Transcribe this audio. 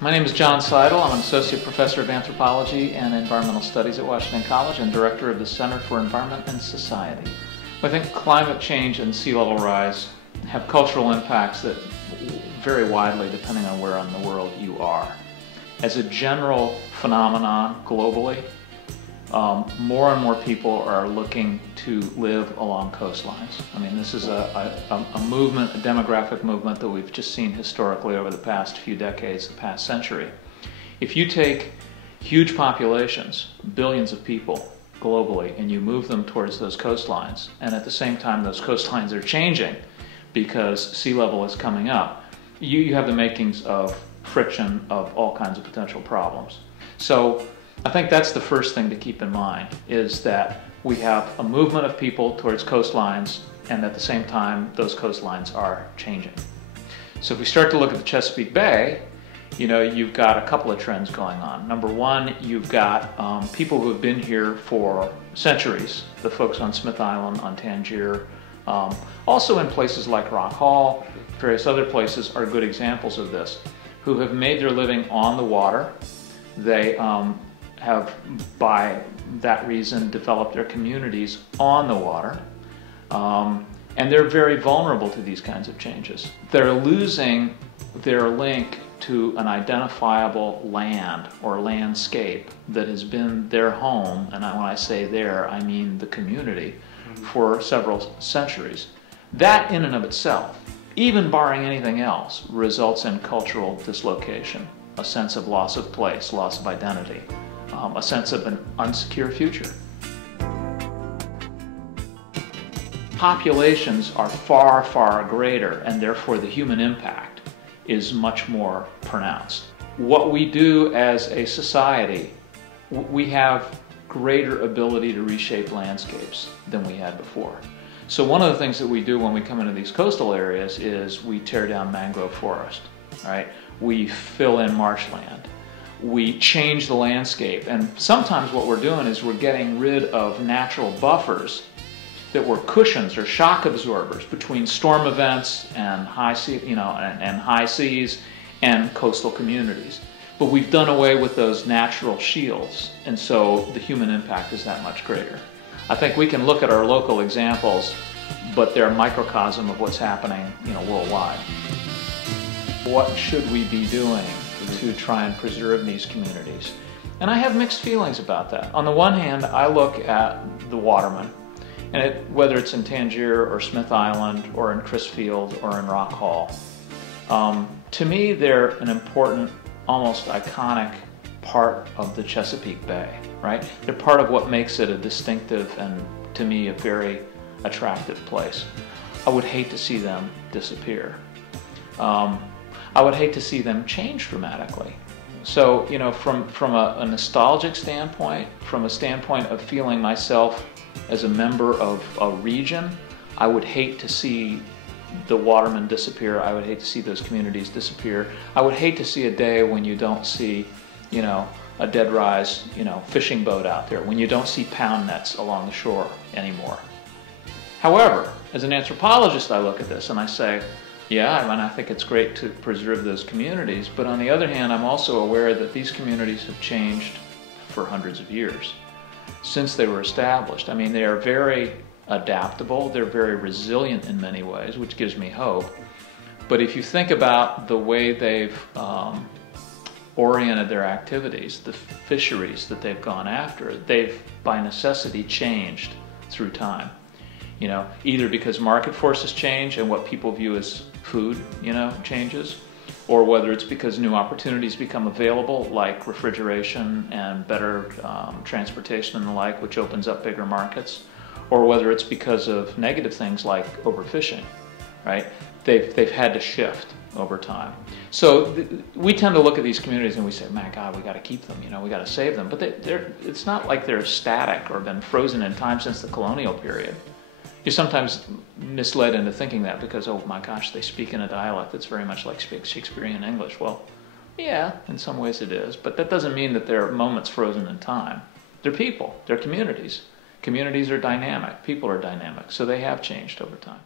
My name is John Seidel. I'm an Associate Professor of Anthropology and Environmental Studies at Washington College and Director of the Center for Environment and Society. I think climate change and sea level rise have cultural impacts that vary widely depending on where in the world you are. As a general phenomenon globally, more and more people are looking to live along coastlines. I mean, this is a movement, a demographic movement that we've just seen historically over the past few decades, the past century. If you take huge populations, billions of people globally, and you move them towards those coastlines, and at the same time those coastlines are changing because sea level is coming up, you have the makings of friction of all kinds of potential problems. So I think that's the first thing to keep in mind, is that we have a movement of people towards coastlines, and at the same time those coastlines are changing. So if we start to look at the Chesapeake Bay, you've got a couple of trends going on. Number one, you've got people who have been here for centuries, the folks on Smith Island, on Tangier, also in places like Rock Hall, various other places are good examples of this, who have made their living on the water. They have, by that reason, developed their communities on the water, and they're very vulnerable to these kinds of changes. They're losing their link to an identifiable land or landscape that has been their home, and when I say there, I mean the community, for several centuries. That in and of itself, even barring anything else, results in cultural dislocation, a sense of loss of place, loss of identity, a sense of an unsecure future. Populations are far, far greater, and therefore the human impact is much more pronounced. What we do as a society, we have greater ability to reshape landscapes than we had before. So one of the things that we do when we come into these coastal areas is we tear down mangrove forest, right? We fill in marshland. We change the landscape, and sometimes what we're doing is we're getting rid of natural buffers that were cushions or shock absorbers between storm events and high seas and coastal communities. But we've done away with those natural shields, and so the human impact is that much greater. I think we can look at our local examples, but they're a microcosm of what's happening, worldwide. What should we be doing to try and preserve these communities? And I have mixed feelings about that. On the one hand, I look at the watermen, and whether it's in Tangier or Smith Island or in Crisfield or in Rock Hall, to me they're an important, almost iconic part of the Chesapeake Bay, right? They're part of what makes it a distinctive and, to me, a very attractive place. I would hate to see them disappear. I would hate to see them change dramatically. So, from a nostalgic standpoint, from a standpoint of feeling myself as a member of a region, I would hate to see the watermen disappear. I would hate to see those communities disappear. I would hate to see a day when you don't see, a dead rise, fishing boat out there, when you don't see pound nets along the shore anymore. However, as an anthropologist, I look at this and I say, yeah, I think it's great to preserve those communities, but on the other hand, I'm also aware that these communities have changed for hundreds of years since they were established. I mean, they are very adaptable, they're very resilient in many ways, which gives me hope. But if you think about the way they've oriented their activities, the fisheries that they've gone after, they've by necessity changed through time. Either because market forces change and what people view as food, changes, or whether it's because new opportunities become available, like refrigeration and better transportation and the like, which opens up bigger markets, or whether it's because of negative things like overfishing, right? They've had to shift over time. So we tend to look at these communities and we say, my God, we got to keep them, we got to save them. But it's not like they're static or been frozen in time since the colonial period. You're sometimes misled into thinking that because, oh my gosh, they speak in a dialect that's very much like Shakespearean English. Well, yeah, in some ways it is, but that doesn't mean that they're moments frozen in time. They're people, they're communities. Communities are dynamic, people are dynamic, so they have changed over time.